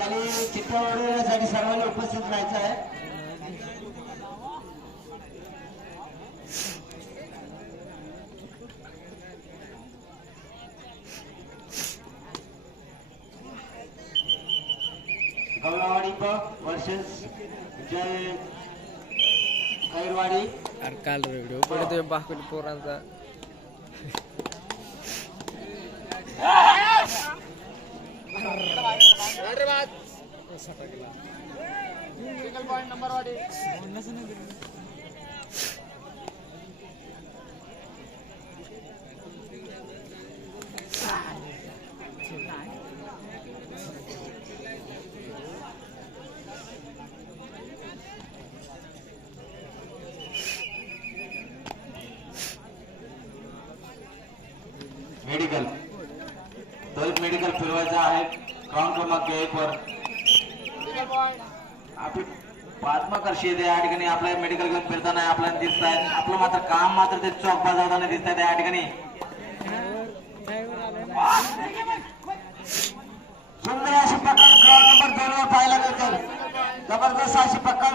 त्यांनी चिठ्ठ्या वळवण्यासाठी सर्वांनी उपस्थित राहायचं आहे. गवळावाडी वर्सेस जय खैरवाडी. काल व्हिडिओ पडतोय बाकुली पोरांचा. सिंगल पॉइंट नंबर वाडी. मेडिकल तो एक मेडिकल फिरवायचा आहे. ग्राउंड क्रमांक 1 वर आपली पाठमाकर शेत या ठिकाणी आपल्या मेडिकल घेऊन फिरताना आपल्याला दिसत आहे. आपलं मात्र काम मात्र ते चौक बजावताना दिसत आहे त्या ठिकाणी. सुंदर अशी पकड ग्राउंड नंबर 2 वर पाहायला मिळते. जबरदस्त अशी पकड.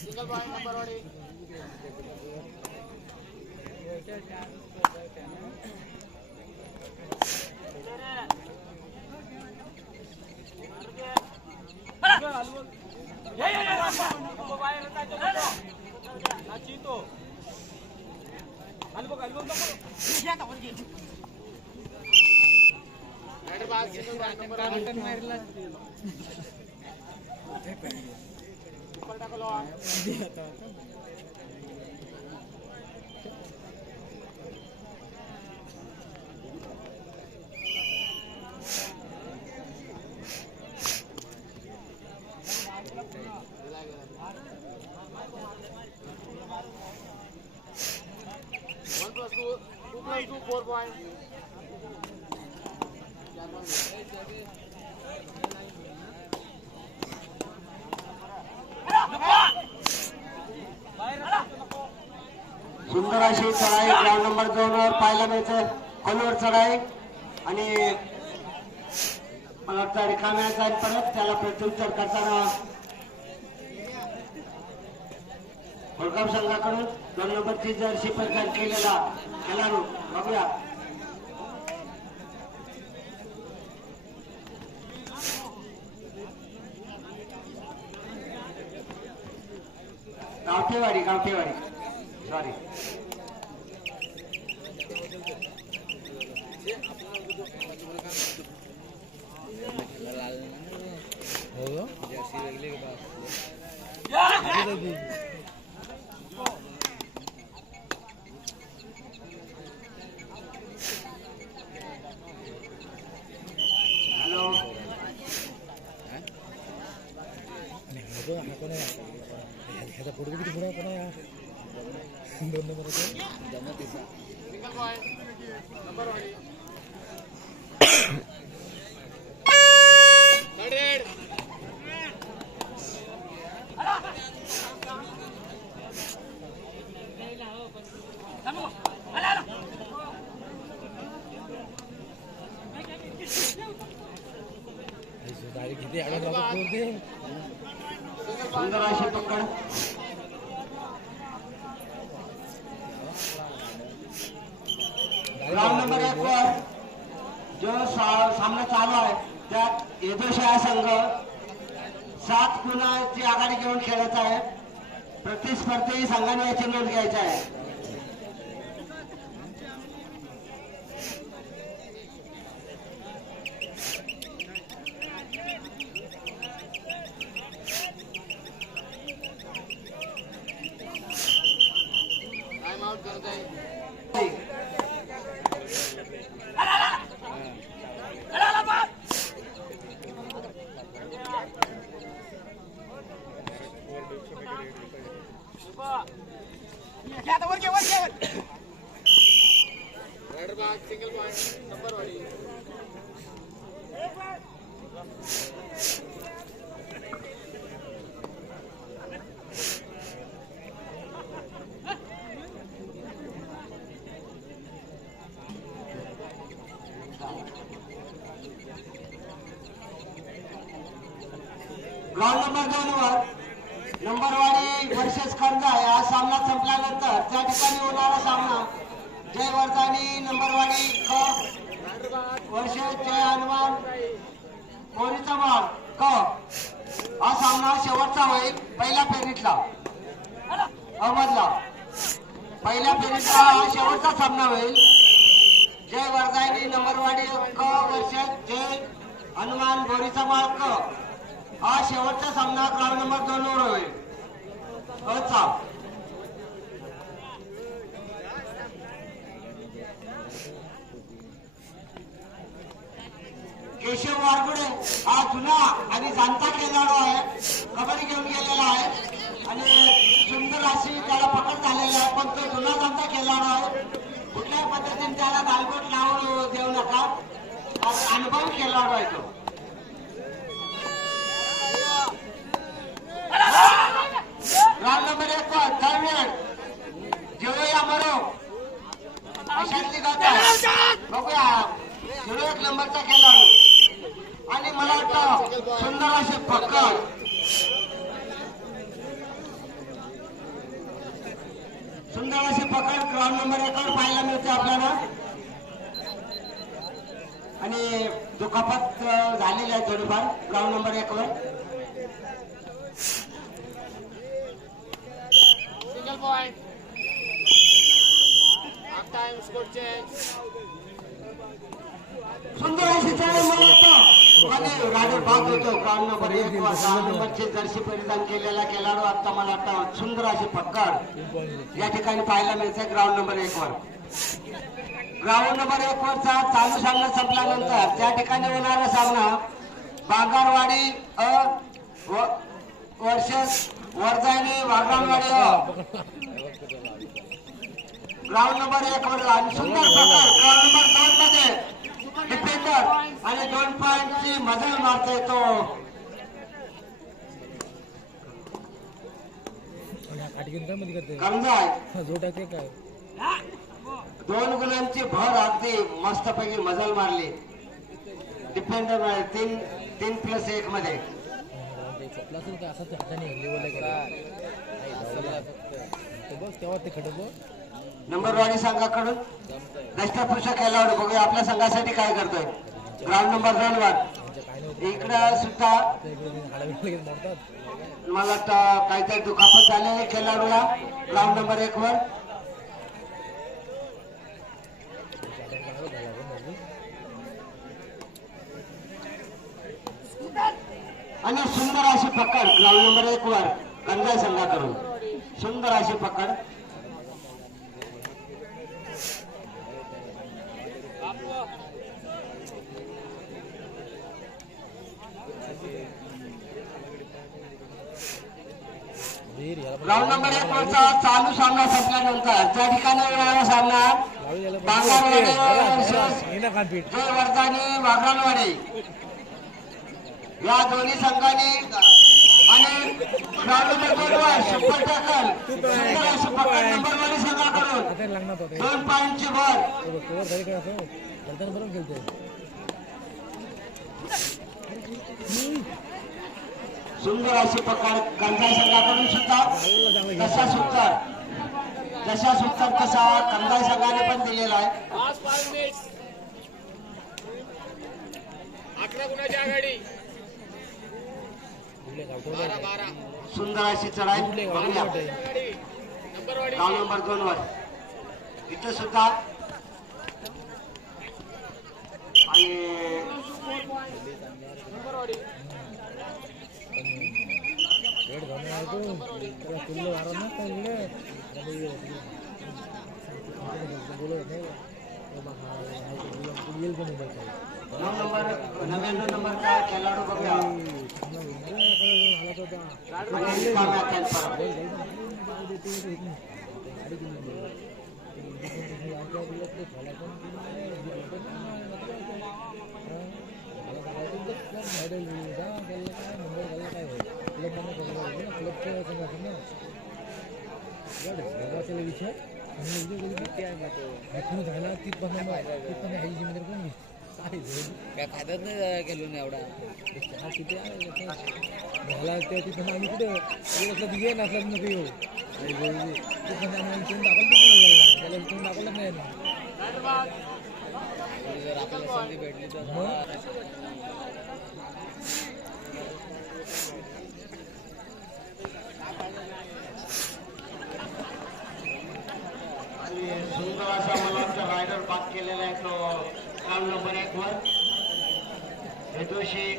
सिंगल पॉइंट नंबर वाडी. सुंदर अशी चढाई ग्राउंड नंबर 2 वर पाहायला मिळते. खोलवर चढाई आणि मला वाटतं रिकाम्या जाईल परत त्याला प्रत्युत्तर करताना होळगाव संघाकडून 2 नंबरची जर्सी परिधान केलेला खेळाडू बघूया. गावठेवाडी सॉरी. सुंदर अशी पकड. ग्राउंड नंबर 1 वर जो सामना चालू आहे त्यात यदोशा संघ 7 गुणाची आघाडी घेऊन खेळत आहे. प्रतिस्पर्धी संघाने याची नोंद घ्यायची आहे. क्या ग्राउंड नंबर 2 वर नंबरवाडी वर्सेस खंजाय हा सामना संपल्यानंतर त्या ठिकाणी होणारा सामना जय वर्धानी नंबरवाडी क वर्सेस जय हनुमान कोणीचा मार क हा सामना शेवटचा होईल पहिल्या फेरीतला अहमदला पहिल्या फेरीतला हा शेवटचा सामना होईल जय वर्धानी नंबरवाडी क वर्सेस जय हनुमान बोरीचा मार क हा शेवटचा सामना ग्राउंड नंबर 2 वर होईल अचा केशव वारगुडे हा जुना आणि जाणता खेळाडू आहे कबड्डी घेऊन गेलेला आहे आणि सुंदर अशी त्याला पकड झालेली आहे पण तो जुना जाणता खेळाडू आहे कुठल्याही पद्धतीने त्याला गालबोट लावून देऊ नका अनुभवी खेळाडू आहे तो ग्राउंड नंबर 1 वर थर्ड जेवढे या मरो अशातली गात आहे बघूया जेवढे 1 नंबरचा खेळाडू आणि मला वाटतं सुंदर असे पकड सुंदर असे पकड ग्राउंड नंबर 1 वर पाहायला मिळते आपल्याला आणि दुखापत झालेली आहे थोडीफार ग्राउंड नंबर 1 वर single point half time score change सुंदर अशी चढाई मला वाटतं आणि राडर भाग होतो ग्राउंड नंबर 1 वर 6 नंबरचे जर्सी परिधान केलेला खेळाडू आता मला वाटतं सुंदर अशी पकड या ठिकाणी पाहायला मिळते ग्राउंड नंबर 1 वर ग्राउंड नंबर 1 वरचा चालू सामना संपल्यानंतर त्या ठिकाणी होणारा सामना बांगारवाडी वर्सेस वर्धानी वाघरांवाडी ग्राउंड नंबर 1 वर आणि सुंदर प्रकार ग्राउंड नंबर 2 मध्ये डिफेंडर आणि 2 पॉइंटची मजल मारतोय तो कमजाय 2 गुणांची भर अगदी मस्तपैकी मजल मारली डिफेंडर 3+1 मध्ये नंबरवाडी संघाकडून दष्टपुरुष खेळाडू बघूया आपल्या संघासाठी काय करतोय ग्राउंड नंबर 2 वर इकडं सुद्धा मला वाटतं काहीतरी दुखापत झालेली खेळाडूला ग्राउंड नंबर 1 वर आणि सुंदर अशी पकड ग्राउंड नंबर 1 वर कंदाय संघाकडून सुंदर अशी पकड ग्राउंड नंबर 1 वरचा चालू सामना संपल्यानंतर त्या ठिकाणी होणारा सामना बांगारवाडी जय वर्धानी वाघरांवाडी या दोन्ही संघांनी आणि ग्राउंड नंबर 2 वर सुपर टॅकल सुंदर अशी पकड नंबरवाडी संघाकडून 2 पॉइंटची भर सुंदर अशी पकड कंधाय संघाकडून सुद्धा जशा सुत्तर तसा कंधाय संघाने पण दिलेला आहे 5 मिनिट्स 11 गुणाची आघाडी 12 सुंदर अशी चढाई बघूया नंबरवाडी ग्राउंड नंबर 2 वर इथे सुद्धा आणि नंबरवाडी नव्याण्णव नंबरचा खेळाडू बघूया विषय झाला ती पण ह्याची जिम्मेदारी कोण घेते काय फायदाच नाही गेलो नाही एवढा चहा किती आहे घ्यायला त्या तिथं आम्ही कुठं असलं घे नसलं नको येऊ तिथं त्याला इथून दाखवलं नाही जर आपल्याला संधी भेटली तर सुंदर असा मला वाटतं रायडर पास केलेला आहे तो ग्राउंड नंबर 1 वर हेतू शेख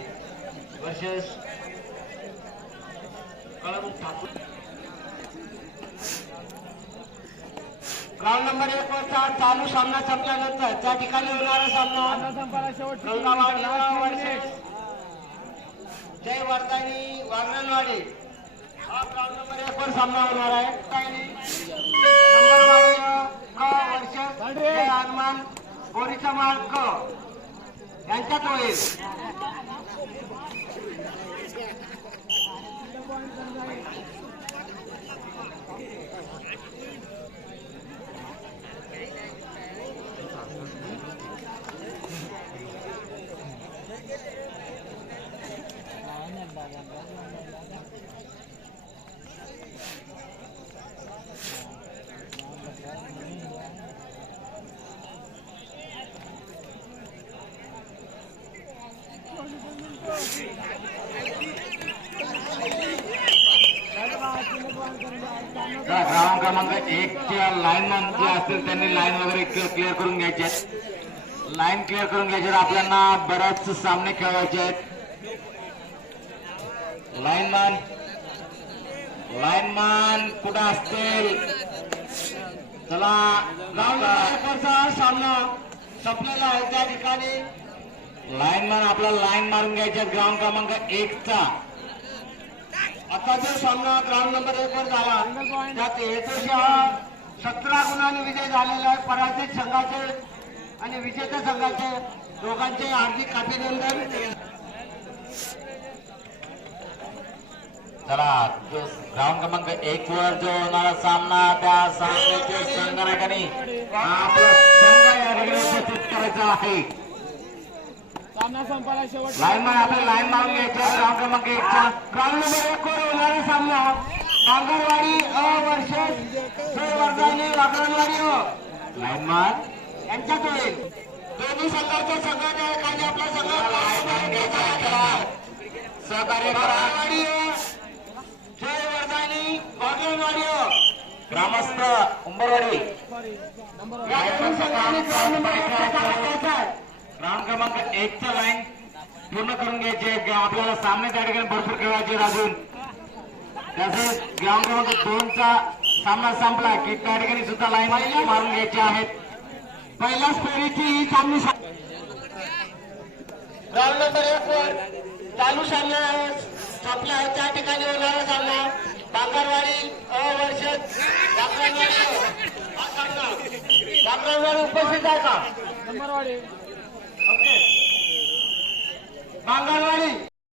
वर्सेस कळम ठाकूर. ग्राउंड नंबर 1 वरचा चालू सामना संपल्यानंतर त्या ठिकाणी होणारा सामना गंगावाडी वर्सेस जय वर्धानी वागणवाडी हा ग्राउंड नंबर 1 वर सामना होणार आहे. हनुमान गोरीचा मार्ग यांच्यात होईल. ग्राउंड क्रमांक 1 च्या लाईनमॅन जे असतील त्यांनी लाईन वगैरे क्लिअर करून घ्यायचे. लाईन क्लिअर करून घ्यायचे. आपल्याला बऱ्याच सामने खेळवायचे आहेत. लाईनमॅन कुठं असतील चला. ग्राउंड नंबर सामना संपलेला आहे. त्या ठिकाणी लाईनमॅन आपल्याला लाईन मारून घ्यायचे ग्राउंड क्रमांक 1 चा. आता जो सामना ग्राउंड नंबर 1 वर झाला त्यात हेतुशा 17 गुणांनी विजय झालेला आहे. पराजित संघाचे आणि विजेत्या संघाचे दोघांचे हार्दिक अभिनंदन. चला ग्राउंड क्रमांक 1 वर जो होणारा सामना त्या सामन्याचे संघटकांनी आपला संघ या ठिकाणी उपस्थित करायचा आहे. लाईनमॅन आपले लाईन मारून घ्यायचे ग्राउंड क्रमांक 1 च्या. ग्राउंड नंबर 1 वर होणारा सामना बांगरवाडी वर्सेस वर्धानी वागणवाडी लाईनमॅन यांच्यात होईल. दोन्ही संघाच्या संघाने काही आपला संघ सहकार्य करा. बांगरवाडी जय वर्धानी वागणवाडी ग्रामस्थ उंबरवाडी ग्राउंड क्रमांक 1 च्या लाईन पूर्ण करून घ्यायचे. आपल्याला सामने त्या ठिकाणी भरपूर खेळायचे अजून. तसेच ग्राउंड क्रमांक 2 चा सामना संपला की त्या ठिकाणी सुद्धा लाईन मारून घ्यायचे आहेत. पहिल्याच फेरीची ही सामनी ग्राउंड नंबर 1 वर चालू सामना संपला आहे. त्या ठिकाणी होणारा सामना बांगरवाडी वर्सेस वागणवाडी हा सामना. वागणवाडी उपस्थित आहे का? ओके. बांगरवाडी